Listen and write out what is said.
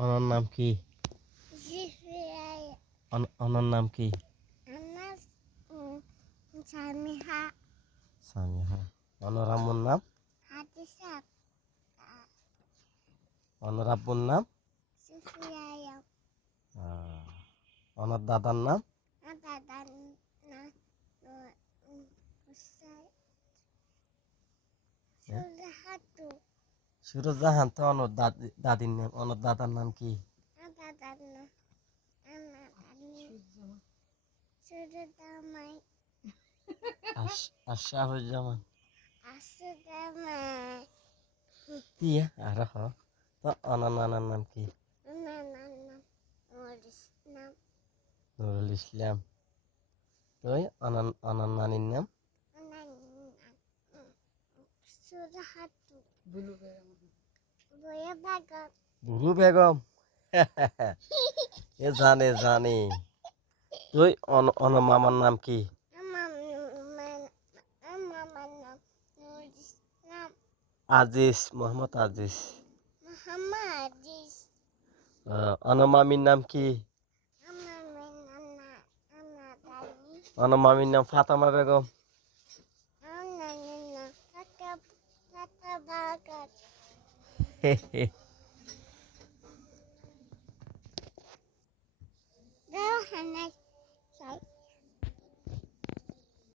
ওনার নাম কি? ওনার নাম কি? সামিহা। সামিহা। ওনার আম্মুর নাম? হাদিসা। ওনার আব্বুর নাম? সুফিয়া। ওনার দাদার নাম? দাদার নাম সুরহাতু। সুরজাহান। তো ওনার দাদির নাম, ওনার দাদার নাম কি? দাদার নাম সুরজামাই। আশরাফুজ্জামান। আসুদামাই। কি আর হ? তো ওনার নানার নাম কি? নানার নাম ইসলাম। নুরুল ইসলাম। তো ওনার নানির নাম? সুরহাতু। বয়া বেগম। বুলু বেগম। এ জানে। তুই ওনার মামার নাম কি? মামার নাম নুরুল ইসলাম। আজিজ, মোহাম্মদ আজিজ। মোহাম্মদ আজিজ। ওনার মামির নাম কি? আমার দাদি। ওনার মামির নাম ফাতেমা বেগম। আমার নানির নাম ফাতা বাগাত। দেও হানাই।